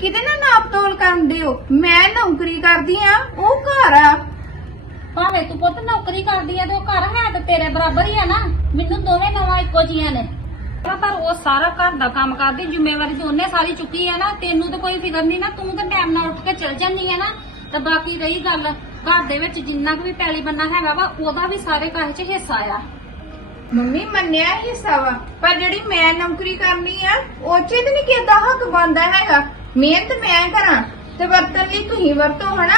ਕਿਹਦੇ ਨਾਲ ਨਾਪ ਤੋਲ ਕਰਦੇ ਹੋ ਮੈਂ ਨੌਕਰੀ ਕਰਦੀ ਆ ਉਹ ਘਰ ਆ। ਭਾਵੇਂ ਤੂੰ ਪੁੱਤ ਨੌਕਰੀ ਕਰਦੀ ਆ ਤੇ ਉਹ ਘਰ ਹੈ ਤੇ ਤੇਰੇ ਬਰਾਬਰ ਹੀ ਆ ਨਾ। ਮੈਨੂੰ ਦੋਵੇਂ ਨਵਾਂ ਇੱਕੋ ਜੀਆਂ ਨੇ। ਪਰ ਪਰ ਉਹ ਸਾਰਾ ਘਰ ਦਾ ਕੰਮ ਕਰਦੀ ਜ਼ਿੰਮੇਵਾਰੀ ਤੇ ਉਹਨੇ ਸਾਰੀ ਚੁੱਕੀ ਹੈ ਨਾ। ਤੈਨੂੰ ਤਾਂ ਕੋਈ ਫਿਕਰ ਨਹੀਂ ਨਾ ਤੂੰ ਤਾਂ ਟਾਈਮ ਨਾਲ ਉੱਠ ਕੇ ਚਲ ਜਾਂਦੀ ਹੈ ਨਾ। ਤੇ ਬਾਕੀ ਰਹੀ ਗੱਲ ਘਰ ਦੇ ਵਿੱਚ ਜਿੰਨਾ ਕੁ ਵੀ ਪੈਲੀ ਬੰਨਾ ਹੈਗਾ ਵਾ ਉਹਦਾ ਵੀ ਸਾਰੇ ਘਰ 'ਚ ਹਿੱਸਾ ਆ। ਮੰਮੀ ਮੰਨਿਆ ਹਿੱਸਾ ਵਾ ਪਰ ਜਿਹੜੀ ਮੈਂ ਨੌਕਰੀ ਕਰਨੀ ਆ ਉਹ ਚ ਤੇ ਨਹੀਂ ਕਿਦਾ ਹੱਕ ਬੰਦਾ ਹੈਗਾ। ਮਿਹਨਤ ਮੈਂ ਕਰਾਂ ਤੇ ਵਰਤਨ ਲਈ ਤੁਸੀਂ ਵਰਤੋ ਹਨਾ?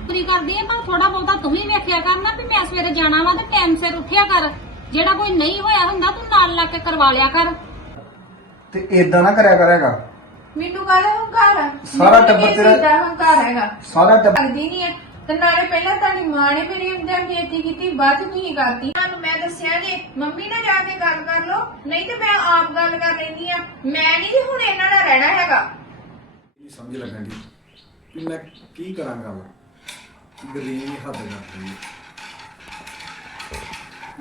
ਨੌਕਰੀ ਕਰਦੀ ਆ ਪਰ ਥੋੜਾ ਬਹੁਤਾ ਤੂੰ ਵੀ ਵੇਖਿਆ ਕਰਨਾ ਵੀ ਮੈਂ ਸਵੇਰੇ ਜਾਣਾ ਵਾ ਤੇ ਟਾਈਮ ਸਿਰ ਉੱਠਿਆ ਕਰ। ਜਿਹੜਾ ਕੋਈ ਨਹੀਂ ਹੋਇਆ ਹੁੰਦਾ ਤੂੰ ਨਾਲ ਲੱਗ ਕੇ ਕਰਵਾ ਲਿਆ ਕਰ। ਤੇ ਇਦਾਂ ਨਾ ਕਰਿਆ ਕਰੇਗਾ ਮੈਨੂੰ ਕਾਹਦਾ ਹੰਕਾਰ ਆ? ਸਾਰਾ ਟੱਬਰ ਤੇਰਾ- ਦਾ ਹੰਕਾਰ ਹੈਗਾ। ਸਾਰਾ ਟੱਬਰ ਲੱਗਦੀ ਨਹੀਂ ਹੈ ਤੇ ਨਾਲੇ ਪਹਿਲਾਂ ਤੁਹਾਡੀ ਮਾਂ ਨੇ ਮੇਰੀ ਇੰਦਿਆਂ ਬੇਇੱਜ਼ਤੀ ਕੀਤੀ ਬਾਅਦ ਚ ਤੁਸੀਂ ਕਰਤੀ। ਤੁਹਾਨੂੰ ਮੈਂ ਦੱਸਿਆ ਜੇ ਮੰਮੀ ਨਾਲ ਜਾ ਕੇ ਗੱਲ ਕਰ ਲਓ ਨਹੀਂ ਤੇ ਮੈਂ ਆਪ ਗੱਲ ਕਰ ਲੈਂਦੀ ਆ। ਮੈਂ ਨਹੀਂ ਹੁਣ ਇਹਨਾਂ ਨਾਲ ਰਹਿਣਾ ਹੈਗਾ। ਨਹੀਂ ਸਮਝ ਲੱਗਣ ਦੀ ਕਿ ਮੈਂ ਕੀ ਕਰਾਂਗਾ ਗਰੀਬ ਹੱਦ ਕਰਦੀ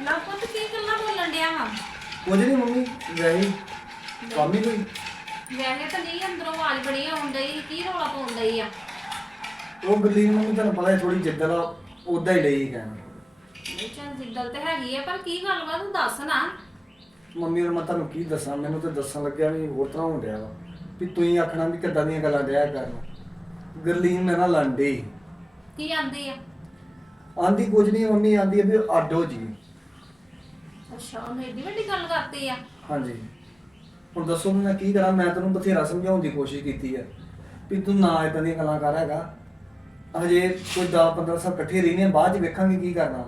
ਨਾ ਪੁੱਤ ਕੀ ਗੱਲਾਂ ਬੋਲਣ ਡਿਆ ਵਾ? ਕੁਝ ਨਹੀਂ ਮੰਮੀ ਵੈਸੇ ਕੰਮ ਹੀ ਕੋਈ ਵੈਸੇ ਤਾਂ ਨਹੀਂ ਅੰਦਰੋਂ ਆਵਾਜ਼ ਬੜੀ ਆਉਣ ਡਈ ਕੀ ਰੌਲਾ ਪਾਉਣ ਡਈ ਆ? ਉਹ ਗਰਲੀਨ ਮੰਮੀ ਤੁਹਾਨੂੰ ਪਤਾ ਹੈ ਥੋੜੀ ਜਿੱਦਾਂ ਦਾ ਉਦਾਂ ਹੀ ਲਈ ਕਹਿਣਾ। ਨਹੀਂ ਚੱਲ ਜਿੱਦਲ ਤੇ ਹੈਗੀ ਆ ਪਰ ਕੀ ਗੱਲ ਵਾ ਤੂੰ ਦੱਸ ਨਾ। ਮੰਮੀ ਨੂੰ ਮੈਂ ਤੁਹਾਨੂੰ ਕੀ ਦੱਸਾਂ? ਮੈਨੂੰ ਤਾਂ ਦੱਸਣ ਲੱਗਿਆ ਵੀ ਹੋਰ ਤਰ੍ਹਾਂ ਹੋਣ ਡਿਆ ਵਾ। ਵੀ ਤੁਸੀਂ ਆਖਣਾ ਵੀ ਕਿੱਦਾਂ ਦੀਆਂ ਗੱਲਾਂ ਡਿਆ ਕਰਨ। ਗਰਲੀਨ ਮੇਰੇ ਨਾਲ ਲੰਡੇ। ਕੀ ਆਂਦੀ ਆ? ਆਂਦੀ ਕੁਝ ਨਹੀਂ ਮੰਮੀ ਆਂਦੀ ਹੈ ਵੀ ਅੱਡ ਹੋ ਜੀ ਅੱਛਾ ਉਹਨੇ ਏਡੀ ਵੱਡੀ ਗੱਲ ਕਰਤੀ ਆ। ਹਾਂਜੀ। ਹੁਣ ਦੱਸੋ ਮੈਂ ਕੀ ਕਰਾਂ ਮੈਂ ਤੈਨੂੰ ਬਥੇਰਾ ਸਮਝਾਉਣ ਦੀ ਕੋਸ਼ਿਸ਼ ਕੀਤੀ ਹੈ ਵੀ ਤੂੰ ਨਾ ਇਦਾਂ ਦੀਆਂ ਗੱਲਾਂ ਕਰ ਹੈਗਾ। ਹਜੇ ਕੋਈ 10 15 ਸਾਲ ਇਕੱਠੇ ਰਹਿਣੇ ਬਾਅਦ ਚ ਵੇਖਾਂਗੇ ਕੀ ਕਰਨਾ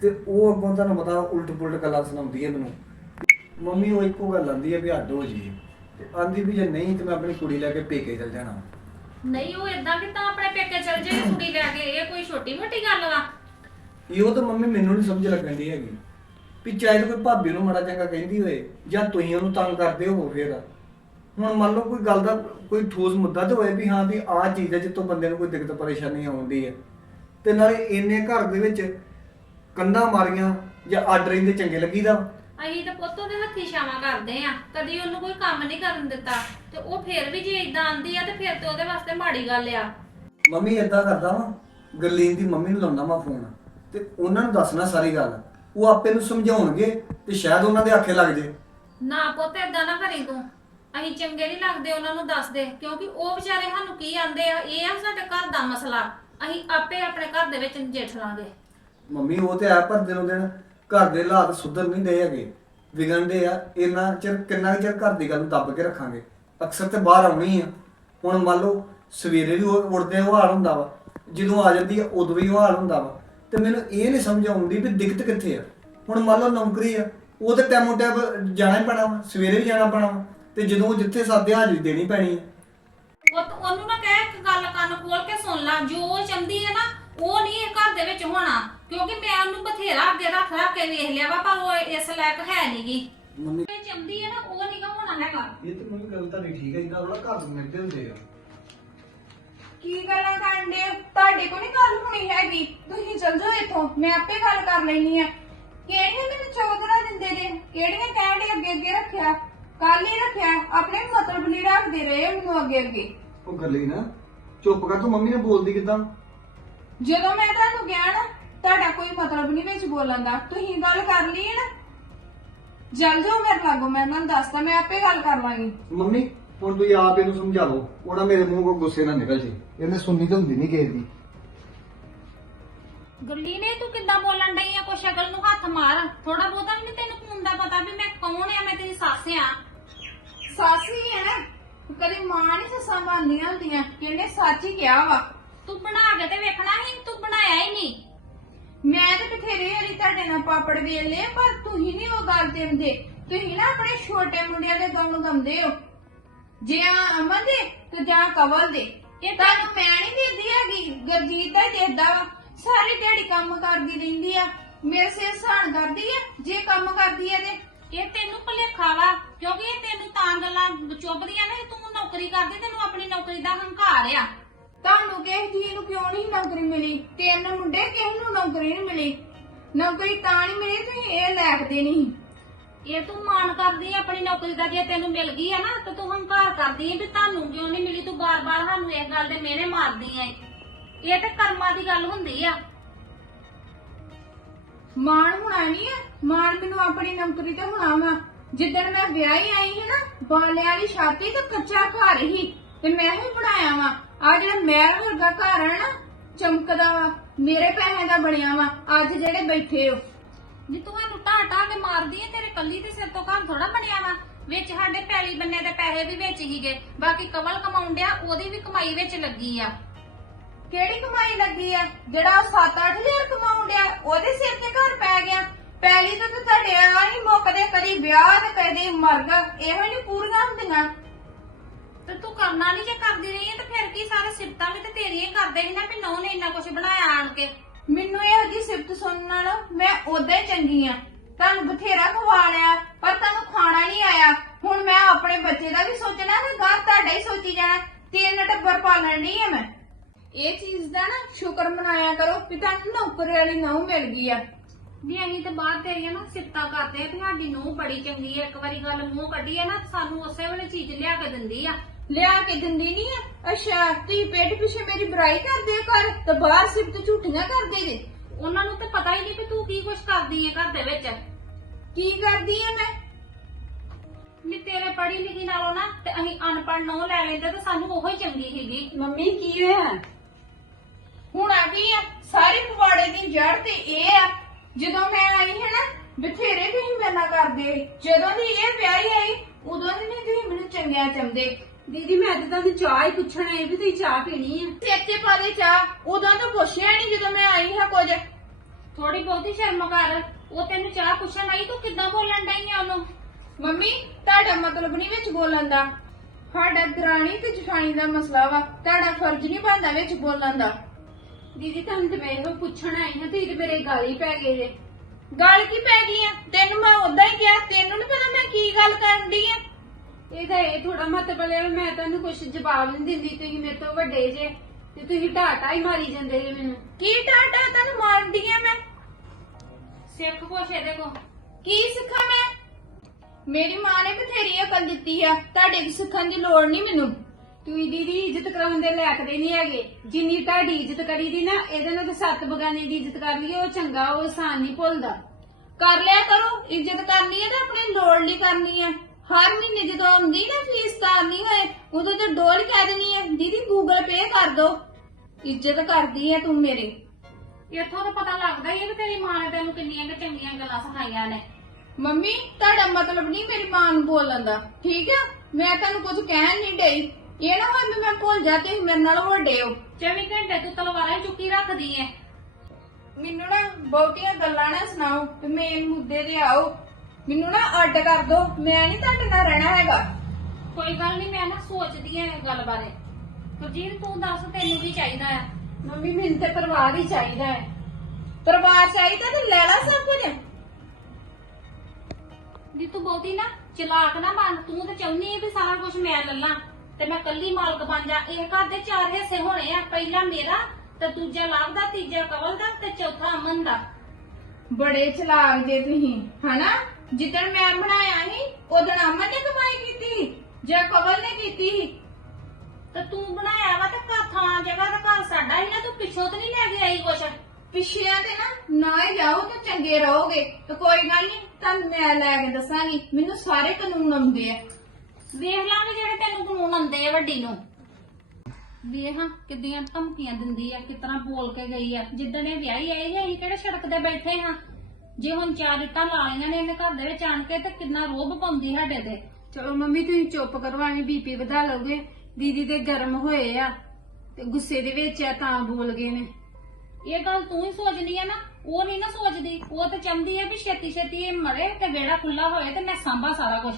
ਤੇ ਉਹ ਅੱਗੋਂ ਤੁਹਾਨੂੰ ਪਤਾ ਉਲਟ ਪੁਲਟ ਗੱਲਾਂ ਸੁਣਾਉਂਦੀ ਹੈ ਮੈਨੂੰ। ਮੰਮੀ ਉਹ ਇੱਕੋ ਗੱਲ ਆਂਦੀ ਹੈ ਵੀ ਅੱਡ ਹੋ ਜੀ ਤੇ ਆਂਦੀ ਵੀ ਜੇ ਨਹੀਂ ਤੇ ਮੈਂ ਆਪਣੀ ਕੁੜੀ ਲੈ ਕੇ ਪੇਕੇ ਚਲ ਜਾਣਾ। ਨਹੀਂ ਉਹ ਇਦਾਂ ਕਿਤਾ ਆਪਣੇ ਪੇਕੇ ਚਲ ਜੇ ਕੁੜੀ ਲੈ ਕੇ ਇਹ ਕੋਈ ਛੋਟੀ ਮੋਟੀ ਗੱਲ ਵਾ। ਇਹੋ ਤਾਂ ਮੰਮੀ ਮੈਨੂੰ ਨਹੀਂ ਸਮਝ ਲੱਗਣ ਦੀ ਹੈਗੀ। ਵੀ ਚਾਹੇ ਤਾਂ ਕੋਈ ਭਾਬੀ ਨੂੰ ਮਾੜਾ ਚੰਗਾ ਕਹਿੰਦੀ ਹੋਏ ਜਾਂ ਤੁਸੀਂ ਉਹਨੂੰ ਤੰਗ ਕਰਦੇ ਹੋ ਫਿਰ। ਹੁਣ ਮੰਨ ਲਓ ਕੋਈ ਗੱਲ ਦਾ ਕੋਈ ਠੋਸ ਮੁੱਦਾ ਤੇ ਹੋਏ ਵੀ ਹਾਂ ਵੀ ਆਹ ਚੀਜ਼ ਹੈ ਜਿੱਤੋਂ ਬੰਦੇ ਨੂੰ ਕੋਈ ਦਿੱਕਤ ਪਰੇਸ਼ਾਨੀ ਆਉਂਦੀ ਹੈ। ਤੇ ਨਾਲੇ ਇੰਨੇ ਘਰ ਦੇ ਵਿੱਚ ਕੰਧਾਂ ਮਾਰੀਆਂ ਜਾਂ ਅੱਡ ਰਹਿੰਦੇ ਚੰਗੇ ਲੱਗੀਦਾ। ਅਸੀਂ ਤਾਂ ਪੁੱਤ ਉਹਦੇ ਹੱਥੀ ਛਾਵਾਂ ਕਰਦੇ ਆ। ਕਦੀ ਉਹਨੂੰ ਕੋਈ ਕੰਮ ਨਹੀਂ ਕਰਨ ਦਿੱਤਾ। ਤੇ ਉਹ ਫੇਰ ਵੀ ਜੇ ਇਦਾਂ ਆਂਦੀ ਆ ਤੇ ਫਿਰ ਤੇ ਉਹਦੇ ਵਾਸਤੇ ਮਾੜੀ ਗੱਲ ਆ। ਮੰਮੀ ਏਦਾਂ ਕਰਦਾ ਵਾਂ ਗਰਲੀਨ ਦੀ ਮੰਮੀ ਨੂੰ ਲਾਉਣਾ ਵਾ ਫੋਨ। ਤੇ ਉਹਨਾਂ ਨੂੰ ਦੱਸਣਾ ਸਾਰੀ ਗੱਲ। ਉਹ ਆਪੇ ਨੂੰ ਸਮਝਾਉਣਗੇ ਤੇ ਸ਼ਾਇਦ ਉਹਨਾਂ ਦੇ ਆਖੇ ਲੱਗ ਜੇ। ਨਾ ਪੁੱਤ ਏਦਾਂ ਨਾ ਕਰੀ ਤੂੰ। ਅਸੀਂ ਚੰਗੇ ਨਹੀਂ ਲੱਗਦੇ ਉਹਨਾਂ ਨੂੰ ਦੱਸ ਦੇ ਕਿਉਂਕਿ ਉਹ ਵਿਚਾਰੇ ਸਾਨੂੰ ਕੀ ਆਂਦੇ ਆ ਇਹ ਆ ਸਾਡੇ ਘਰ ਦਾ ਮਸਲਾ। ਅਸੀਂ ਆਪੇ ਆਪਣੇ ਘਰ ਦੇ ਵਿੱਚ ਨਜਿੱਠ ਲਾਂਗੇ। ਮੰਮੀ ਉਹ ਤੇ ਆ ਪਰ ਦਿਨੋਂ ਦਿਨ ਘਰ ਦੇ ਹਾਲਾਤ ਸੁਧਰ ਨਹੀਂ ਰਹੇ ਹੈਗੇ, ਵਿਗੜਦੇ ਆ, ਇੰਨਾ ਚਿਰ ਕਿੰਨਾ ਕੁ ਚਿਰ ਘਰ ਦੀ ਗੱਲ ਨੂੰ ਦੱਬ ਕੇ ਰੱਖਾਂਗੇ? ਅਕਸਰ ਤੇ ਬਾਹਰ ਆਉਣੀ ਆ। ਹੁਣ ਮੰਨ ਲਓ ਸਵੇਰੇ ਵੀ ਉਹ ਉੜਦੇ ਉਹ ਹਾਲ ਹੁੰਦਾ ਵਾ, ਜਦੋਂ ਆ ਜਾਂਦੀ ਆ ਉਦੋਂ ਵੀ ਉਹ ਹਾਲ ਹੁੰਦਾ ਵਾ। ਤੇ ਮੈਨੂੰ ਇਹ ਨਹੀਂ ਸਮਝ ਆਉਂਦੀ ਵੀ ਦਿੱਕਤ ਕਿੱਥੇ ਆ। ਹੁਣ ਮੰਨ ਲਓ ਨੌਕਰੀ ਆ, ਉਹ ਤੇ ਟੈਮੋ ਟੈਬ ਜਾਣਾ ਹੀ ਪੈਣਾ ਵਾ, ਸਵੇਰੇ ਵੀ ਜਾਣਾ ਪੈਣਾ ਵਾ, ਤੇ ਜਦੋਂ ਜਿੱਥੇ ਸਾਦੇ ਹਾਜ਼ਰੀ ਦੇਣੀ ਪੈਣੀ ਆ। ਪੁੱਤ ਉਹਨੂੰ ਨਾ ਕਹਿ ਇੱਕ ਗੱਲ ਕੰਨ ਖੋਲ ਕੇ ਸੁਣ ਲੈ, ਜੋ ਉਹ ਚਾਹੁੰਦੀ ਹੈ ਨਾ ਉਹ ਨਹੀਂ ਇਹ ਘਰ ਦੇ ਵਿੱਚ ਹੋਣਾ ਕਿਉਂਕਿ ਮੈਂ ਉਹਨੂੰ ਬਥੇਰਾ ਅੱਗੇ ਰੱਖ ਰੱਖ ਕੇ ਵੇਖ ਲਿਆ ਵਾ ਪਰ ਉਹ ਇਸ ਲਾਇਕ ਹੈ ਨਹੀਂਗੀ ਮੰਮੀ ਚਾਹੁੰਦੀ ਹੈ ਨਾ ਉਹ ਨਹੀਂਗਾ ਹੋਣਾ ਹੈਗਾ। ਇਹ ਤੇ ਮੰਮੀ ਗੱਲ ਤਾਂ ਠੀਕ ਹੈ ਇਹਦਾ ਥੋੜਾ ਘਰ ਮਿਲਦੇ ਹੁੰਦੇ ਆ। ਕੀ ਗੱਲਾਂ ਕਰਨ ਦੇ? ਤੁਹਾਡੇ ਕੋਲ ਨਹੀਂ ਗੱਲ ਹੋਣੀ ਹੈਗੀ। ਤੁਸੀਂ ਚੱਲ ਜਾਓ ਇੱਥੋਂ ਮੈਂ ਆਪੇ ਗੱਲ ਕਰ ਲੈਣੀ ਆ ਕਿਹੜੀਆਂ ਮੈਨੂੰ ਚੌਧਰਾ ਦਿੰਦੇ ਨੇ? ਕਿਹੜੀਆਂ ਕਹਿਣੇ ਅੱਗੇ ਅੱਗੇ ਰੱਖਿਆ? ਕੱਲ ਹੀ ਰੱਖਿਆ ਆਪਣੇ ਮਤਲਬ ਲਈ ਰੱਖਦੇ ਰਹੇ ਅੱਗੇ ਅੱਗੇ। ਉਹ ਗੱਲੀ ਨਾ ਚੁੱਪ ਕਰ ਤੂੰ ਮੰਮੀ ਨੇ ਬੋਲਦੀ ਕਿਦਾਂ? ਜਦੋਂ ਮੈਂ ਤੁਹਾਨੂੰ ਕਿਹਾ ਨਾ ਤੁਹਾਡਾ ਕੋਈ ਮਤਲਬ ਨਹੀਂ ਵਿੱਚ ਬੋਲਣ ਦਾ। ਤੁਸੀਂ ਗੱਲ ਕਰ ਲਈ ਹੈ ਨਾ। ਜਲ ਜਾਓ ਮੇਰੇ ਲਾਗੋ ਮੈਂ ਤੁਹਾਨੂੰ ਦੱਸਦਾ ਮੈਂ ਆਪੇ ਗੱਲ ਕਰ ਲਾਂਗੀ। ਮੰਮੀ ਹੁਣ ਤੁਸੀਂ ਆਪ ਇਹਨੂੰ ਸਮਝਾ ਲਓ। ਉਹਦਾ ਮੇਰੇ ਮੂੰਹ ਕੋ ਗੁੱਸੇ ਨਾਲ ਨਿਕਲ ਜੇ। ਇਹਨੇ ਸੁਣਨੀ ਤਾਂ ਹੁੰਦੀ ਨਹੀਂ ਕਿਸੇ ਦੀ। ਗੁਰਲੀ ਨੇ ਤੂੰ ਕਿੱਦਾਂ ਬੋਲਣ ਡਈ ਆ? ਕੋਈ ਸ਼ਕਲ ਨੂੰ ਹੱਥ ਮਾਰ। ਥੋੜਾ ਬਹੁਤਾ ਵੀ ਨੀ ਤੈਨੂੰ ਖੂਨ ਦਾ ਪਤਾ ਵੀ ਮੈਂ ਕੌਣ ਆ ਮੈਂ ਤੇਰੀ ਸੱਸ ਆ। ਸਾਸੀ ਹੈ ਨਾ। ਕਦੇ ਮਾਂ ਨਹੀਂ ਸੱਸਾਂ ਬਣਦੀਆਂ ਹੁੰਦੀਆਂ। ਕਿਹਨੇ ਸੱਚ ਹੀ ਕਿਹਾ ਵਾ। ਤੂੰ ਬਣਾ ਕੇ ਤੇ ਵੇਖਣਾ ਸੀ ਤੂੰ ਬਣਾਇਆ ਹੀ ਨਹੀਂ। ਮੈਂ ਤੇ ਬਥੇਰੇ ਵਾਰੀ ਤੁਹਾਡੇ ਨਾਲ ਪਾਪੜ ਵੇਲੇ ਪਰ ਤੁਸੀਂ ਨਹੀਂ ਉਹ ਗੱਲ ਤੇ ਹੁੰਦੇ ਤੁਸੀਂ ਨਾ ਆਪਣੇ ਛੋਟੇ ਮੁੰਡਿਆਂ ਦੇ ਗਾਉਣ ਗਾਉਂਦੇ ਹੋ। ਜੇ ਆ ਅਮਨ ਦੇ ਤੇ ਜਾਂ ਕਵਲ ਦੇ ਇਹ ਤੁਹਾਨੂੰ ਮੈਂ ਨਹੀਂ ਦਿੰਦੀ ਹੈਗੀ। ਗੁਰਜੀਤ ਦਾ ਦੇਦਾ ਵਾ ਸਾਰੀ ਦਿਹਾੜੀ ਕੰਮ ਕਰਦੀ ਰਹਿੰਦੀ ਆ। ਮੇਰੇ ਸਿਰ ਸਾਨ ਕਰਦੀ ਆ ਜੇ ਕੰਮ ਕਰਦੀ ਆ ਤੇ। ਇਹ ਤੈਨੂੰ ਭੁਲੇਖਾ ਵਾ ਕਿਉਂਕਿ ਇਹ ਤੈਨੂੰ ਤਾਂ ਗੱਲਾਂ ਚੁੱਭਦੀਆਂ ਨੇ ਤੂੰ ਨੌਕਰੀ ਕਰਦੀ ਤੈਨੂੰ ਆਪਣੀ ਨੌਕਰੀ ਦਾ ਹੰਕਾਰ ਆ। ਤੁਹਾਨੂੰ ਕਿਸੇ ਜੀ ਨੂੰ ਕਿਉਂ ਨਹੀਂ ਨੌਕਰੀ ਮਿਲੀ? ਤਿੰਨ ਮੁੰਡੇ ਕਿਸੇ ਨੂੰ ਨੌਕਰੀ ਨਹੀਂ ਮਿਲੀ। ਨੌਕਰੀ ਤਾਂ ਨਹੀਂ ਮਿਲੀ ਤੁਸੀਂ ਇਹ ਲੈਖਦੇ ਨਹੀਂ। ਇਹ ਤੂੰ ਮਾਣ ਕਰਦੀ ਆ ਆਪਣੀ ਨੌਕਰੀ ਦਾ ਜੇ ਤੈਨੂੰ ਮਿਲ ਗਈ ਆ ਨਾ ਤਾਂ ਤੂੰ ਹੰਕਾਰ ਕਰਦੀ ਆ ਵੀ ਤੁਹਾਨੂੰ ਕਿਉਂ ਨਹੀਂ ਮਿਲੀ? ਤੂੰ ਬਾਰ-ਬਾਰ ਸਾਨੂੰ ਇਸ ਗੱਲ ਦੇ ਮਿਹਣੇ ਮਾਰਦੀ ਐ ਇਹ ਤੇ ਕਰਮਾਂ ਦੀ ਗੱਲ ਹੁੰਦੀ ਆ। ਮਾਣ ਹੋਣਾ ਨਹੀਂ ਹੈ ਮਾਣ ਮੈਨੂੰ ਆਪਣੀ ਨੌਕਰੀ ਤੇ ਹੋਣਾ ਵਾ। ਜਿੱਦਣ ਮੈਂ ਵਿਆਹੀ ਆਈ ਹੈ ਨਾ ਬਾਲੇ ਵਾਲੀ ਛਾਤੀ ਤੇ ਕੱਚਾ ਘਰ ਹੀ ਤੇ ਮੈਂ ਹੀ ਬਣਾਇਆ ਵਾ। ਆ ਜਿਹੜਾ ਮਹਿਲ ਵਰਗਾ ਘਰ ਹੈ ਨਾ ਚਮਕਦਾ ਵਾ ਮੇਰੇ ਪੈਸੇ ਦਾ ਬਣਿਆ ਵਾ ਅੱਜ ਜਿਹੜੇ ਬੈਠੇ ਹੋ। ਜੇ ਤੂੰ ਇਹਨੂੰ ਢਾਟਾ ਕੇ ਮਾਰਦੀ ਐ ਤੇਰੇ ਕੱਲੀ ਦੇ ਸਿਰ ਤੋਂ ਘਰ ਥੋੜਾ ਬਣਿਆ ਵਾ। ਵਿੱਚ ਸਾਡੇ ਪੈਲੀ ਬੰਨੇ ਦੇ ਪੈਸੇ ਵੀ ਵਿੱਚ ਹੀਗੇ ਬਾਕੀ ਕਵਲ ਕਮਾਉਂਦਿਆ ਉਹਦੀ ਵੀ ਕਮਾਈ ਵਿੱਚ ਲੱਗੀ ਆ। ਕਿਹੜੀ ਕਮਾਈ ਲੱਗੀ ਆ? ਜਿਹੜਾ 7-8000 ਕਮਾਉਣ ਡਿਆ ਉਹਦੇ ਸਿਰ ਤੇ ਘਰ ਪੈ ਗਿਆ। ਪਹਿਲੀ ਤਾਂ ਤੇ ਤੁਹਾਡੇ ਆ ਨਹੀਂ ਮੁੱਕਦੇ ਕਦੀ ਵਿਆਹ ਤੇ ਕਦੀ ਮਰਗ ਇਹੋ ਨਹੀਂ ਪੂਰੀਆਂ ਹੁੰਦੀਆਂ। ਤੇ ਤੂੰ ਕਰਨਾ ਨਹੀਂ ਜੇ ਕਰਦੀ ਰਹੀ ਐ ਤੇ ਫਿਰ ਕੀ ਸਾਰੇ ਸਿਫਤਾਂ ਵੀ ਤੇ ਤੇਰੀਆਂ ਹੀ ਕਰਦੇ ਸੀ ਨਾ ਵੀ ਨੌ ਨੇ ਇੰਨਾ ਕੁਝ ਬਣਾਇਆ ਆਣ ਕੇ। ਮੈਨੂੰ ਇਹੋ ਜੀ ਸਿਫਤ ਸੁਣਨ ਨਾਲ ਮੈਂ ਉਦਾਂ ਹੀ ਚੰਗੀ ਆ। ਤੁਹਾਨੂੰ ਬਥੇਰਾ ਖਵਾ ਲਿਆ ਪਰ ਤੁਹਾਨੂੰ ਖਾਣਾ ਨਹੀਂ ਆਇਆ। ਹੁਣ ਮੈਂ ਆਪਣੇ ਬੱਚੇ ਦਾ ਵੀ ਸੋਚਣਾ ਤੇ ਗਾਂ ਤੁਹਾਡਾ ਹੀ ਸੋਚੀ ਜਾਣਾ। ਤਿੰਨ ਟੱਬਰ ਪਾਲਣ ਨਹੀਂ ਹੈ ਮੈਂ। ਇਹ ਚੀਜ਼ ਦਾ ਨਾ ਸ਼ੁਕਰ ਮਨਾਇਆ ਕਰੋ ਕਿ ਤੁਹਾਨੂੰ ਨੌਕਰੀ ਵਾਲੀ ਨਹੁੰ ਮਿਲ ਗਈ ਆ। ਵੀ ਅਸੀਂ ਤੇ ਬਾਹਰ ਤੇਰੀਆਂ ਨਾ ਸਿਫਤਾਂ ਕਰਦੇ ਆ ਤੇ ਸਾਡੀ ਨੂੰ ਬੜੀ ਚੰਗੀ ਐ ਇੱਕ ਵਾਰੀ ਗੱਲ ਮੂੰਹ ਕੱਢੀ ਐ ਨਾ ਸਾਨੂੰ ਉਸੇ ਵੇਲੇ ਚੀਜ਼ ਲਿਆ ਕੇ ਦਿੰਦੀ ਆ। ਲਿਆ ਕੇ ਦਿੰਦੀ ਨਹੀਂ ਆ। ਅੱਛਾ ਤੁਸੀਂ ਪੇਟ ਪਿੱਛੇ ਮੇਰੀ ਬੁਰਾਈ ਕਰਦੇ ਹੋ ਘਰ ਤੇ ਬਾਹਰ ਸਿਫਤ ਝੂਠੀਆਂ ਕਰਦੇ ਜੇ? ਉਹਨਾਂ ਨੂੰ ਤੇ ਪਤਾ ਹੀ ਨਹੀਂ ਵੀ ਤੂੰ ਕੀ ਕੁਝ ਕਰਦੀ ਐ ਘਰ ਦੇ ਵਿੱਚ। ਕੀ ਕਰਦੀ ਆ ਮੈਂ? ਵੀ ਤੇਰੇ ਪੜ੍ਹੀ ਲਿਖੀ ਨਾਲੋਂ ਨਾ ਤੇ ਅਸੀਂ ਅਨਪੜ੍ਹ ਨੋ ਲੈ ਲੈਂਦੇ ਤੇ ਸਾਨੂੰ ਉਹੋ ਹੀ ਚੰਗੀ ਸੀਗੀ। ਮੰਮੀ ਕੀ ਹੋਇਆ? ਹੁਣ ਆ ਗਈ ਆ। ਸਾਰੀ ਪਵਾੜੇ ਦੀ ਜੜ ਤੇ ਇਹ ਆ। ਜਦੋਂ ਮੈਂ ਆਈ ਹੈ ਨਾ ਬਥੇਰੇ ਤੁਸੀਂ ਮੇਰੇ ਨਾਲ ਕਰਦੇ ਜਦੋਂ ਦੀ ਇਹ ਵਿਆਹੀ ਆਈ ਉਦੋਂ ਦੀ ਨਹੀਂ ਤੁਸੀਂ ਮੈਨੂੰ ਚੰਗਿਆ ਚੰਦੇ ਦੀਦੀ ਮੈਂ ਤਾਂ ਤੁਹਾਨੂੰ ਚਾਹ ਹੀ ਪੁੱਛਣਾ ਹੈ ਵੀ ਤੁਸੀਂ ਚਾਹ ਪੀਣੀ ਹੈ ਸਿਰ ਤੇ ਪਾ ਦੇ ਚਾਹ। ਉਦੋਂ ਤਾਂ ਪੁੱਛਿਆ ਨਹੀਂ ਜਦੋਂ ਮੈਂ ਆਈ ਹਾਂ ਕੁਝ। ਥੋੜੀ ਬਹੁਤੀ ਸ਼ਰਮ ਕਰ। ਉਹ ਤੈਨੂੰ ਚਾਹ ਪੁੱਛਣ ਆਈ ਤੂੰ ਕਿੱਦਾਂ ਬੋਲਣ ਡਈ ਆ ਉਹਨੂੰ? ਮੰਮੀ ਤੁਹਾਡਾ ਮਤਲਬ ਨਹੀਂ ਵਿੱਚ ਬੋਲਣ ਦਾ। ਸਾਡਾ ਦਰਾਣੀ ਤੇ ਜਠਾਣੀ ਦਾ ਮਸਲਾ ਵਾ। ਤੁਹਾਡਾ ਫਰਜ਼ ਨਹੀਂ ਬਣਦਾ ਵਿੱਚ ਬੋਲਣ ਦਾ। ਦੀਦੀ ਤੁਹਾਨੂੰ ਤੇ ਮੈਂ ਇਹੋ ਪੁੱਛਣਾ ਆਈ ਹਾਂ ਤੁਸੀਂ ਤੇ ਮੇਰੇ ਗਾਲੀ ਪੈ ਗਏ ਜੇ। ਗੱਲ ਕੀ ਪੈ ਗਈ ਆ? ਤੈਨੂੰ ਮੈਂ ਉਦਾਂ ਹੀ ਕਿਹਾ ਤੈਨੂੰ ਨਹੀਂ ਪਤਾ ਮੈਂ ਕੀ ਗੱਲ ਕਰਨ ਦੀ ਆ? ਇਹਦਾ ਇਹ ਥੋੜਾ ਮਤਲਬ ਹੈ ਵੀ ਮੈਂ ਤੁਹਾਨੂੰ ਕੁਝ ਜਵਾਬ ਨਹੀਂ ਦਿੰਦੀ ਤੁਸੀਂ ਮੇਰੇ ਤੋਂ ਵੱਡੇ ਜੇ ਤੇ ਤੁਸੀਂ ਢਾਟਾ ਹੀ ਮਾਰੀ ਜਾਂਦੇ ਜੇ ਮੈਨੂੰ। ਕੀ ਟਾਟਾ ਤੈਨੂੰ ਮਾਰਦੀ ਆ ਮੈਂ? ਸਿੱਖ ਕੁਛ ਇਹਦੇ ਕੋ ਕੀ ਸਿੱਖਾਂ ਮੈਂ? ਮੇਰੀ ਮਾਂ ਨੇ ਬਥੇਰੀ ਅਕਲ ਦਿੱਤੀ ਆ ਤੁਹਾਡੇ ਕੀ ਸਿੱਖਣ ਦੀ ਲੋੜ ਨਹੀਂ ਮੈਨੂੰ। ਤੁਸੀਂ ਦੀਦੀ ਇੱਜ਼ਤ ਕਰਾਉਣ ਦੇ ਲਾਇਕ ਦੇ ਨਹੀਂ ਹੈਗੇ। ਜਿੰਨੀ ਤੁਹਾਡੀ ਇੱਜ਼ਤ ਕਰੀ ਦੀ ਨਾ ਇਹਦੇ ਨਾਲ ਤਾਂ ਸੱਤ ਬਗਾਨੇ ਦੀ ਇੱਜ਼ਤ ਕਰ ਲਈਏ ਉਹ ਚੰਗਾ ਉਹ ਆਸਾਨ ਨਹੀਂ ਭੁੱਲਦਾ। ਕਰ ਲਿਆ ਕਰੋ ਇੱਜ਼ਤ ਕਰਨੀ ਹੈ ਤਾਂ ਆਪਣੀ ਲੋੜ ਲਈ ਕਰਨੀ ਆ। ਹਰ ਮਹੀਨੇ ਜਦੋਂ ਆਉਂਦੀ ਨਾ ਫੀਸ ਤਾਰਨੀ ਹੋਏ ਉਦੋਂ ਤੇ ਡੋਲ ਕਹਿ ਦੇਣੀ ਹੈ ਦੀਦੀ ਗੂਗਲ ਪੇ ਕਰ ਦੋ। ਇੱਜ਼ਤ ਕਰਦੀ ਹੈ ਤੂੰ ਮੇਰੀ। ਇੱਥੋਂ ਤਾਂ ਪਤਾ ਲੱਗਦਾ ਹੀ ਹੈ ਵੀ ਤੇਰੀ ਮਾਂ ਨੇ ਤੈਨੂੰ ਕਿੰਨੀਆਂ ਕੁ ਚੰਗੀਆਂ ਗੱਲਾਂ ਸਿਖਾਈਆਂ ਨੇ। ਮੰਮੀ ਤੁਹਾਡਾ ਮਤਲਬ ਨਹੀਂ ਮੇਰੀ ਮਾਂ ਨੂੰ ਬੋਲਣ ਦਾ। ਠੀਕ ਆ? ਮੈਂ ਤੁਹਾਨੂੰ ਕੁਝ ਕਹਿਣ ਨਹੀਂ ਡਈ। ਇਹ ਨਾ ਹੋਏ ਵੀ ਮੈਂ ਭੁੱਲ ਜਾ ਤੁਸੀਂ ਮੇਰੇ ਨਾਲ ਵੱਡੇ ਹੋ 24 ਘੰਟੇ ਤੂੰ ਤਲਵਾਰਾਂ ਚੁੱਕੀ ਰੱਖਦੀ ਐ। ਮੈਨੂੰ ਨਾ ਬਹੁਤੀਆਂ ਗੱਲਾਂ ਨਾ ਸੁਣਾਓ ਤੇ ਮੇਨ ਮੁੱਦੇ ਤੇ ਆਓ। ਮੈਨੂੰ ਨਾ ਅੱਡ ਕਰ ਦੋ ਮੈਂ ਨਹੀਂ ਤੁਹਾਡੇ ਨਾਲ ਰਹਿਣਾ ਹੈਗਾ। ਕੋਈ ਗੱਲ ਨਹੀਂ ਮੈਂ ਨਾ ਸੋਚਦੀ ਐ ਇਹ ਗੱਲ ਬਾਰੇ। ਗੁਰਜੀਤ ਤੂੰ ਦੱਸ ਤੈਨੂੰ ਕੀ ਚਾਹੀਦਾ ਆ? ਮੰਮੀ ਮੈਨੂੰ ਤੇ ਪਰਿਵਾਰ ਹੀ ਚਾਹੀਦਾ ਹੈ। ਪਰਿਵਾਰ ਚਾਹੀਦਾ ਤੇ ਲੈ ਲੈ ਸਭ ਕੁਝ। ਵੀ ਤੂੰ ਬਹੁਤੀ ਨਾ ਚਲਾਕ ਨਾ ਬਣ। ਤੂੰ ਤੇ ਚਾਹੁੰਦੀ ਐ ਵੀ ਸਾਰਾ ਕੁਝ ਮੈਂ ਲੱਲਾਂ ਤੇ ਮੈਂ ਕੱਲੀ ਮਾਲਕ ਬਣ ਜਾ। ਇਹ ਘਰ ਦੇ ਚਾਰ ਹਿੱਸੇ ਹੋਣੇ ਆ। ਪਹਿਲਾ ਮੇਰਾ ਤੇ ਦੂਜਾ ਲਾਭ ਦਾ ਤੀਜਾ ਕਵਲ ਦਾ ਤੇ ਚੌਥਾ ਅਮਨ ਦਾ। ਬੜੇ ਚਲਾਕ ਜੇ ਤੁਸੀਂ ਹਨਾ? ਜਿੱਦਣ ਮੈਂ ਬਣਾਇਆ ਸੀ, ਉਦੋਂ ਅਮਨ ਨੇ ਕਮਾਈ ਕੀਤੀ ਜਾਂ ਕਵਲ ਨੇ ਕੀਤੀ ਸੀ। ਤੇ ਤੂੰ ਬਣਾਇਆ ਵਾ ਤੇ ਘਰ, ਥਾਂ, ਜਗ੍ਹਾ ਦਾ ਘਰ ਸਾਡਾ ਹੀ ਨਾ, ਤੂੰ ਪਿੱਛੋਂ ਤੇ ਨਹੀਂ ਲੈ ਕੇ ਆਈ ਕੁਛ। ਪਿਛਿਆਂ ਤੇ ਨਾ ਨਾ ਹੀ ਜਾਓ ਤਾਂ ਚੰਗੇ ਰਹੋਗੇ। ਤੇ ਕੋਈ ਗੱਲ ਨਹੀਂ, ਤੁਹਾਨੂੰ ਮੈਂ ਲੈ ਕੇ ਦੱਸਾਂਗੀ, ਮੈਨੂੰ ਸਾਰੇ ਕਾਨੂੰਨ ਆਉਂਦੇ ਆ। ਵੇਖ ਲਾਂਗੇ ਜਿਹੜੇ ਤੈਨੂੰ ਕਾਨੂੰਨ ਆਉਂਦੇ ਆ ਵੱਡੀ ਨੂੰ। ਵੇਖ ਕਿੱਦੀਆਂ ਧਮਕੀਆਂ ਦਿੰਦੀ ਆ ਕਿਤਨਾ ਬੋਲ ਕੇ ਗਈ ਆ। ਜਿੱਦਣ ਇਹ ਵਿਆਹੀ ਆਈ ਹੈ ਅਸੀਂ ਕਿਹੜੇ ਸੜਕ ਤੇ ਬੈਠੇ ਹਾਂ? ਜੇ ਹੁਣ ਚਾਰ ਇੱਟਾਂ ਲਾਲੀਆਂ ਨੇ ਇਹਨੇ ਘਰ ਦੇ ਵਿੱਚ ਆਣ ਕੇ ਤੇ ਕਿੰਨਾ ਰੋਬ ਪਾਉਂਦੀ ਸਾਡੇ ਤੇ। ਚਲੋ ਮੰਮੀ ਤੁਸੀਂ ਚੁੱਪ ਕਰੋ ਐਵੇਂ ਬੀਪੀ ਵਧਾ ਲਓਗੇ। ਦੀਦੀ ਦੇ ਗਰਮ ਹੋਏ ਆ ਤੇ ਗੁੱਸੇ ਦੇ ਵਿੱਚ ਆ ਤਾਂ ਬੋਲ ਗਏ ਨੇ। ਇਹ ਗੱਲ ਤੂੰ ਹੀ ਸੋਚਦੀ ਆ ਨਾ ਉਹ ਨਹੀਂ ਨਾ ਸੋਚਦੀ। ਉਹ ਤੇ ਚਾਹੁੰਦੀ ਆ ਵੀ ਛੇਤੀ ਛੇਤੀ ਇਹ ਮਰੇ ਤੇ ਵੇੜਾ ਖੁੱਲਾ ਹੋਏ ਤੇ ਮੈਂ ਸਾਂਭਾ ਸਾਰਾ ਕੁਝ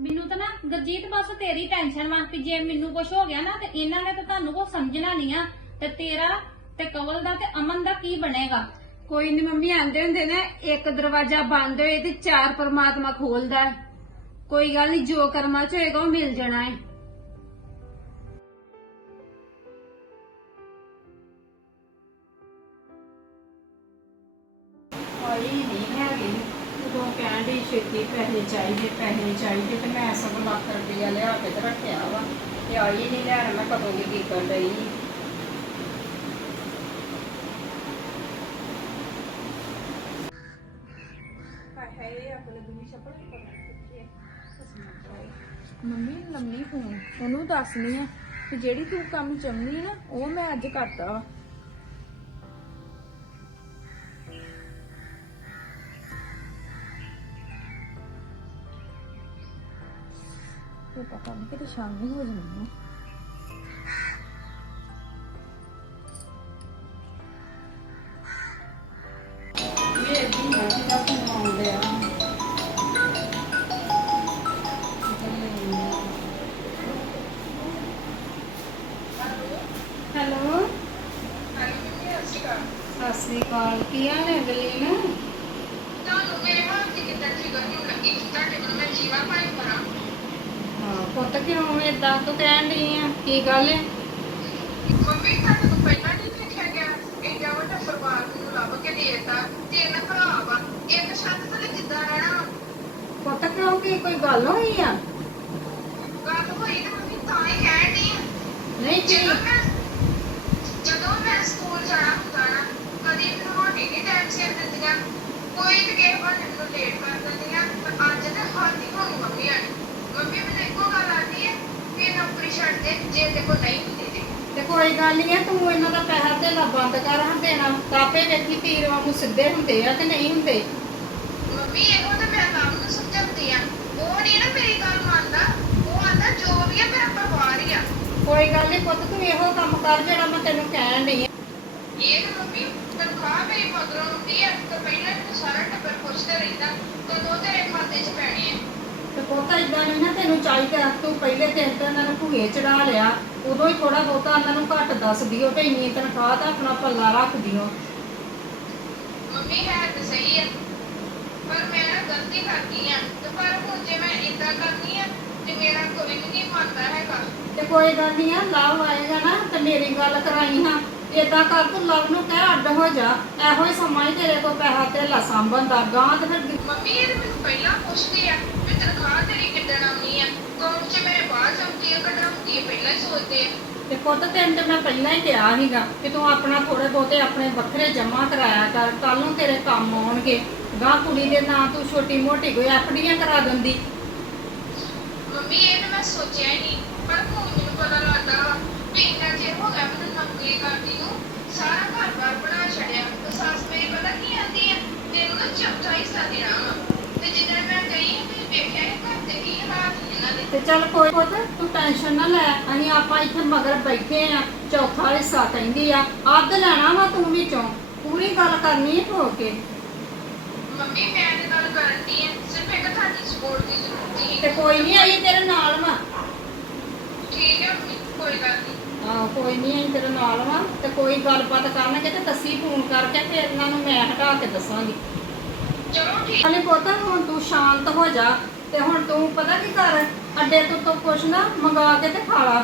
ਮੈਨੂੰ ਤਾਂ ਨਾ ਗਰਜੀਤ ਬਸ ਤੇਰੀ ਟੈਨਸ਼ਨ ਵਾ ਕਿ ਜੇ ਮੈਨੂੰ ਕੁਝ ਹੋ ਗਿਆ ਨਾ ਤੇ ਇਹਨਾਂ ਨੇ ਤਾਂ ਤੁਹਾਨੂੰ ਕੁਝ ਸਮਝਣਾ ਨਹੀਂ ਆ। ਤੇ ਤੇਰਾ ਤੇ ਕਵਲ ਦਾ ਤੇ ਅਮਨ ਦਾ ਕੀ ਬਣੇਗਾ? ਕੋਈ ਨਹੀਂ ਮੰਮੀ ਆਂਦੇ ਹੁੰਦੇ ਨੇ, ਇੱਕ ਦਰਵਾਜ਼ਾ ਬੰਦ ਹੋਏ ਤੇ ਚਾਰ ਪਰਮਾਤਮਾ ਖੋਲਦਾ ਹੈ। ਕੋਈ ਗੱਲ ਨਹੀਂ ਜੋ ਕਰਮਾਂ ਚ ਹੋਏਗਾ ਉਹ ਮਿਲ ਜਾਣਾ ਹੈ। ਆਈ ਨਹੀਂ ਹੈਗੀ ਉਦੋਂ ਕਹਿਣ ਦੀ ਛੇਤੀ ਪੈਸੇ ਚਾਹੀਦੇ ਪੈਸੇ ਚਾਹੀਦੇ ਤੇ ਮੈਂ ਸਭ ਲੱਖ ਰੁਪਇਆ ਲਿਆ ਕੇ ਤੇ ਰੱਖਿਆ ਵਾ। ਆਈ ਨਹੀਂ ਲੈਣ, ਮੈਂ ਕਦੋਂ ਦੀ ਕੀਕਣ ਡਈ ਮੰਮੀ, ਲੰਮੀ ਫੋਨ ਉਹਨੂੰ ਦੱਸਣੀ ਆ ਕਿ ਜਿਹੜੀ ਤੂੰ ਕੰਮ ਚਾਹੁੰਦੀ ਨਾ, ਉਹ ਮੈਂ ਅੱਜ ਕਰਤਾ ਵਾ। ਇਹ ਪਤਾ ਨਹੀਂ ਕਿ ਸ਼ਾਮ ਹੋ ਜਾਣੀ ਆ। ਕੋਲ ਮੈਂ ਜੀਵਾ ਪਾਈ ਕਰਾਂ। ਹਾਂ ਪੁੱਤ ਕਿਉਂ ਏਦਾਂ ਤੂੰ ਕਹਿਣ ਡਈ ਆ? ਕੀ ਗੱਲ ਹੈ ਮੰਮੀ ਤੁਹਾਡੇ ਤੋਂ ਪਹਿਲਾਂ ਨਹੀਂ ਦੇਖਿਆ ਗਿਆ? ਇੰਨਾ ਵੱਡਾ ਕੋਈ ਤੇ ਕਿਸੇ ਬਹਾਨੇ ਮੈਨੂੰ ਲੇਟ ਕਰ ਦਿੰਦੀਆਂ ਤੇ ਅੱਜ ਤੇ ਹੱਥ ਹੀ ਹੁਣ ਮੰਮੀ ਆਣੀ ਮੰਮੀ ਮੈਨੂੰ ਇੱਕੋ ਗੱਲ ਆਦੀ ਹੈ ਕਿ ਨੌਕਰੀ ਛੱਡ ਦੇ ਜੇ ਤੇ ਕੋ ਨਹੀਂ ਹੁੰਦੀ ਤੇ। ਤੇ ਕੋਈ ਗੱਲ ਨਹੀਂ ਹੈ ਤੂੰ ਇਹਨਾਂ ਦਾ ਪੈਸਾ ਧੇਲਾ ਬੰਦ ਕਰ ਹਾਂ ਦੇਣਾ। ਕਾਪੇ ਵੇਖੀ ਤੀਰ ਵਾਂਗੂ ਸਿੱਧੇ ਹੁੰਦੇ ਆ ਤੇ ਨਹੀਂ ਹੁੰਦੇ। ਮੰਮੀ ਇਹੋ ਤੇ ਮੈਂ ਕੰਮ ਨੂੰ ਸਮਝਾਉਂਦੀ ਆ। ਉਹ ਨਹੀਂ ਨਾ ਮੇਰੀ ਗੱਲ ਮੰਨਦਾ। ਉਹ ਆਂਦਾ ਜੋ ਵੀ ਆ ਮੇਰਾ ਪਰਿਵਾਰ ਹੀ ਆ। ਕੋਈ ਗੱਲ ਨਹੀਂ ਪੁੱਤ ਤੂੰ ਇਹੋ ਕੰਮ ਕਰ ਜਿਹੜਾ ਮੈਂ ਤੈਨੂੰ ਕਹਿਣ ਡਈ ਆ। ਇਹ ਮੰਮੀ ਤਨਖਾਹ ਮੇਰੀ ਮਗਰੋਂ ਹੁੰਦੀ ਆ ਤੇ ਪਹਿਲਾਂ ਤੂੰ ਸਾਰਾ ਟੱਬਰ ਪੁੱਛਦਾ ਰਹਿੰਦਾ ਕਦੋਂ ਤੇਰੇ ਖਾਤੇ 'ਚ ਪੈਣੀ ਆ? ਤੇ ਪੁੱਤ ਇਦਾਂ ਨਹੀਂ ਨਾ ਤੈਨੂੰ ਚਾਹੀਦਾ ਤੂੰ ਪਹਿਲੇ ਦਿਨ ਤੇ ਇਹਨਾਂ ਨੂੰ ਭੂਏ ਚੜਾ ਲਿਆ ਉਦੋਂ ਹੀ ਥੋੜਾ ਬਹੁਤਾ ਇਹਨਾਂ ਨੂੰ ਘੱਟ ਦੱਸ ਦਿਓ ਤੇ ਇੰਨੀ ਤਨਖਾਹ ਤਾਂ ਆਪਣਾ ਪੱਲਾ ਰੱਖ ਦਿਓ। ਮੰਮੀ ਹੈ ਤੇ ਸਹੀ ਆ ਪਰ ਮੈਂ ਨਾ ਗਲਤੀ ਕਰਦੀ ਆ ਤੇ ਪਰ ਹੁਣ ਜੇ ਮੈਂ ਇਦਾਂ ਕਰਦੀ ਆ ਤੇ ਮੇਰਾ ਕੋਈ ਵੀ ਨਹੀਂ ਮੰਨਦਾ ਹੈਗਾ। ਤੇ ਕੋਈ ਗੱਲ ਨਹੀਂ ਆ ਲਵ ਆਏਗਾ ਨਾ ਤੇ ਮੇਰੀ ਗੱਲ ਕਰਾਈ ਹਾਂ। ਏਦਾਂ ਕਰ ਤੂੰ ਲਵ ਨੂੰ ਕਹਿ ਅੱਡ ਹੋ ਜਾ ਇਹੋ ਹੀ ਸਮਾਂ ਹੀ ਤੇਰੇ ਕੋਲ ਪੈਸਾ ਧੇਲਾ ਸਾਂਭਣ ਦਾ ਗਾਂ ਤੇ ਫਿਰ ਮੰਮੀ ਇਹ ਤਾਂ ਮੈਨੂੰ ਪਹਿਲਾਂ ਪੁੱਛਦੀ ਆ ਵੀ ਤਨਖਾਹ ਤੇਰੀ ਕਿੱਦਣ ਆਉਣੀ ਆ? ਅਕਾਊਂਟ 'ਚ ਮੇਰੇ ਬਾਅਦ ਆਉਂਦੀ ਆ ਕੱਢਣ ਹੁੰਦੀ ਆ ਪਹਿਲਾਂ ਹੀ ਸੋਚਦੇ ਆ। ਤੇ ਪੁੱਤ ਤੈਨੂੰ ਤੇ ਮੈਂ ਪਹਿਲਾਂ ਹੀ ਕਿਹਾ ਸੀਗਾ ਕਿ ਤੂੰ ਆਪਣਾ ਥੋੜੇ ਬਹੁਤੇ ਆਪਣੇ ਵੱਖਰੇ ਜਮਾ ਕਰਾਇਆ ਕਰ ਕੱਲ ਨੂੰ ਤੇਰੇ ਕੰਮ ਆਉਣਗੇ। ਗਾਂ ਕੁੜੀ ਦੇ ਨਾਂ ਤੂੰ ਛੋਟੀ ਮੋਟੀ ਕੋਈ ਐਫਡੀਆਂ ਕਰਾ ਦਿੰਦੀ। ਮੰਮੀ ਇਹ ਤਾਂ ਮੈਂ ਸੋਚਿਆ ਹੀ ਨਹੀਂ ਪਰ ਹੁਣ ਮੈਨੂੰ ਪਤਾ ਲੱਗਦਾ ਵਾ ਵੀ ਇੰਨਾ ਚਿਰ ਹੋ ਗਿਆ ਮੈਨੂੰ ਨੌਕਰੀ ਕਰਦੀ ਨੂੰ ਸਾਰਾ ਘਰ-ਬਾਰ ਬਣਾ ਛੜਿਆ ਤੇ ਸੱਸ ਮੇਰੀ ਪਤਾ ਕੀ ਆਂਦੀ ਆ। ਤੈਨੂੰ ਨਾ ਚਮਚਾ ਹਿੱਸਾ ਦੇਣਾ ਵਾ। ਤੇ ਜਿੱਦਣ ਮੈਂ ਗਈ ਤੇ ਵੇਖਿਆ ਇਹ ਘਰ ਦੇ ਕੀ ਹਾਲਾਤ ਨੇ ਇਹਨਾਂ ਦੇ। ਤੇ ਚੱਲ ਕੋਈ ਪੁੱਤ ਤੂੰ ਟੈਨਸ਼ਨ ਨਾ ਲੈ। ਅਸੀਂ ਆਪਾਂ ਇੱਥੇ ਮਗਰ ਬੈਠੇ ਆ। ਚੌਥਾ ਹਿੱਸਾ ਕਹਿੰਦੀ ਆ। ਅੱਧ ਲੈਣਾ ਵਾ ਤੂੰ ਵਿੱਚੋਂ। ਪੂਰੀ ਗੱਲ ਕਰਨੀ ਹੈ ਹੋ ਕੇ। ਮੰਮੀ ਮੈਂ ਤੇ ਗੱਲ ਕਰਨ ਦੀ ਆ। ਸਿਰਫ ਇੱਕ ਤੁਹਾਡੀ ਸਪੋਰਟ ਦੀ ਜ਼ਰੂਰਤ ਸੀ ਤੇ ਕੋਈ ਨਹੀਂ ਅਸੀਂ ਤੇਰੇ ਨਾਲ ਵਾ। ਠੀਕ ਹੈ ਮੰਮੀ ਕੋਈ ਗੱਲ ਨਹੀਂ। ਹਾਂ ਕੋਈ ਨਹੀਂ ਅਸੀਂ ਤੇਰੇ ਨਾਲ ਵਾ ਤੇ ਕੋਈ ਗੱਲਬਾਤ ਕਰਨਗੇ ਤੇ ਦੱਸੀ ਫੋਨ ਕਰਕੇ ਫਿਰ ਇਹਨਾਂ ਨੂੰ ਮੈਂ ਹਟਾ ਕੇ ਦੱਸਾਂਗੀ। ਚਲੋ ਠੀਕ। ਅਲੇ ਪੁੱਤ ਹੁਣ ਤੂੰ ਸ਼ਾਂਤ ਹੋ ਜਾ ਤੇ ਹੁਣ ਤੂੰ ਪਤਾ ਕੀ ਕਰ ਅੱਡੇ ਤੋਂ ਤੋਂ ਕੁਛ ਨਾ ਮੰਗਾ ਕੇ ਤੇ ਖਾ ਲਾ।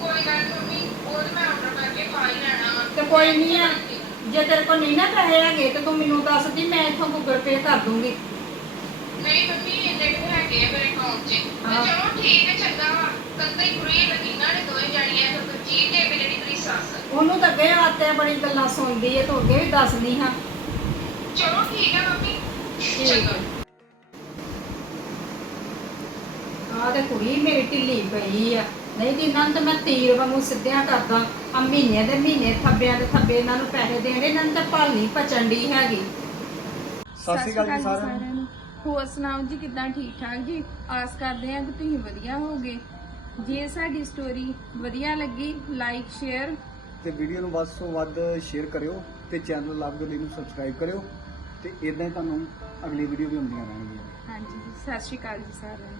ਕੋਈ ਗੱਲ ਨੀ ਮੰਮੀ ਉਹ ਤਾਂ ਮੈਂ ਆਰਡਰ ਕਰਕੇ ਖਾ ਹੀ ਲੈਣਾ ਤੇ ਕੋਈ ਨਹੀਂ ਆ ਜੇ ਤੇਰੇ ਕੋਲ ਨਹੀਂ ਨਾ ਪੈਸੇ ਹੈਗੇ ਤੇ ਤੂੰ ਮੈਨੂੰ ਦੱਸ ਦੀ ਮੈਂ ਇੱਥੋਂ ਗੂਗਲ ਪੇ ਕਰ ਦੂੰਗੀ। ਨਹੀਂ ਆ ਮੇਰੇ ਅਕਾਊਂਟ 'ਚ ਤੇ ਹਾਂ। ਚਲੋ ਠੀਕ ਹੈ ਚੰਗਾ ਵਾ। ਤੰਦਾ ਹੀ ਬੁਰੀ ਲੱਗੀ ਨਾ ਦੋਵੇਂ ਜਾਣੀਆਂ ਤੇ ਬੱਚੀ ਤੇ ਇੱਕ ਜਿਹੜੀ ਤੇਰੀ ਸੱਸ ਉਹਨੂੰ ਤਾਂ ਅੱਗੇ ਆਤੇ ਬੜੀ ਗੱਲਾਂ ਸੁਣਦੀ ਏ ਤੂੰ ਅੱਗੇ ਵੀ ਦੱਸਦੀ ਹਾਂ। ਚਲੋ ਠੀਕ ਹੈ ਮੰਮੀ। ਠੀਕ। ਚੰਗਾ। ਆਹ ਤੇ ਕੁੜੀ ਮੇਰੀ ਢਿੱਲੀ ਪਈ ਆ। ਨਹੀਂ ਤੇ ਇਹਨਾਂ ਨੂੰ ਤਾਂ ਮੈਂ ਤੀਰ ਵਾਂਗੂ ਸਿੱਧਿਆਂ ਕਰਦਾ। ਆ ਮਹੀਨੇ ਦੇ ਮਹੀਨੇ ਥੱਬਿਆਂ ਦੇ ਥੱਬੇ ਇਹਨਾਂ ਨੂੰ ਪੈਸੇ ਦੇਣੇ ਇਹਨਾਂ ਨੂੰ ਤਾਂ ਭਲ ਨਹੀਂ ਪਚਣ ਦੀ ਹੈਗੀ। ਸਤਿ ਸ਼੍ਰੀ ਅਕਾਲ ਜੀ ਸਾਰਿਆਂ ਨੂੰ। ਹੋਰ ਸੁਣਾਓ ਜੀ ਕਿਦਾਂ ਠੀਕ ਠਾਕ ਜੀ? ਆਸ ਕਰਦੇ ਹਾਂ ਕਿ ਤੁਸੀਂ ਵਧੀਆ ਹੋਗੇ ਜੇ ਸਾਡੀ ਸਟੋਰੀ ਵਧੀਆ ਲੱਗੀ ਲਾਈਕ ਸ਼ੇਅਰ ਤੇ ਵੀਡੀਓ ਨੂੰ ਵੱਧ ਤੋਂ ਵੱਧ ਸ਼ੇਅਰ ਕਰਿਓ ਤੇ ਚੈਨਲ ਲਵ ਗੁਰਲੀ ਨੂੰ ਸਬਸਕ੍ਰਾਈਬ ਕਰਿਓ ਤੇ ਇਦਾਂ ਹੀ ਤੁਹਾਨੂੰ ਅਗਲੀ ਵੀਡੀਓ ਵੀ ਹੁੰਦੀਆਂ ਰਹਿਣਗੀਆਂ। ਹਾਂਜੀ ਸਤਿ ਸ਼੍ਰੀ ਅਕਾਲ ਜੀ ਸਾਰਿਆਂ ਨੂੰ।